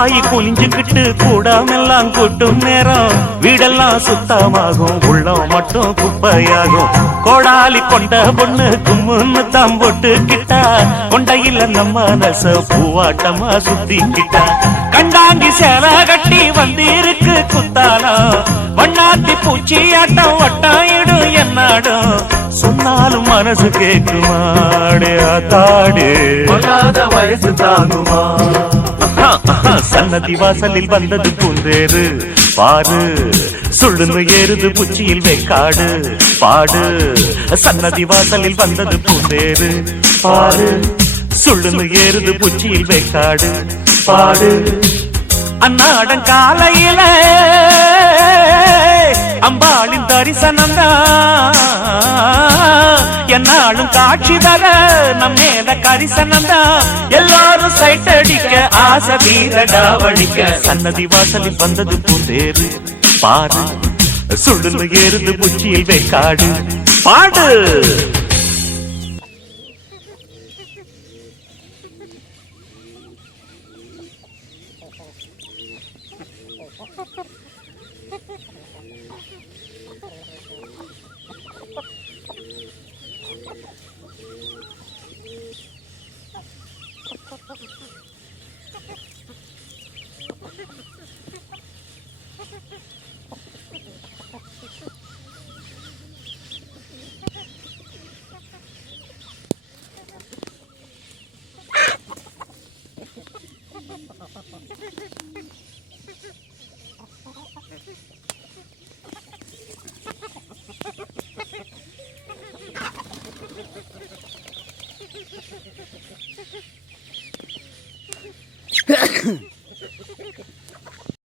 பாய் குனிஞ்சுக்கிட்டு கூடாமெல்லாம் கூட்டும் நேரம் வீடெல்லாம் சுத்தமாகும், உள்ளம் மட்டும் குப்பையாகும். கோடாலி கொண்ட பொண்ணு கும்முன்னு தான் போட்டுக்கிட்டா, கொண்டையில நம்ம நச பூவாட்டமா சுத்திக்கிட்டா. கண்டாங்கி சேலை கட்டி வந்திருக்கு குத்தாலம், வண்ணாத்தி பூச்சி ஆட்டம் வட்டாயிடும் என்னாடும். சொன்னாலும் மனசு கேக்குமாடு அத்தாடு, வயசு தாங்குமா? சன்னதி வாசலில் வந்தது பூந்தேரு பாரு, சுள்ளுன்னு ஏறுது புச்சியில் வெக்காடு பாடு. சன்னதி வாசலில் வந்தது பூந்தேரு பாரு, சுள்ளுன்னு ஏறுது புச்சியில் வெக்காடு பாடு. அன்னாடம் காலையில அம்பாளின் தரிசனம் தான், என்னாலும் காட்சி தர நம்மேல கரிசனம் தான். எல்லாரும் சைட் அடிக்க ஆசை வீரடாவடிக்க, சன்னதி வாசலில் வந்தது பூந்தேரு பாரு, சுடுன்னு ஏறுது புச்சியில் வெக்காடு பாடு. Ahem.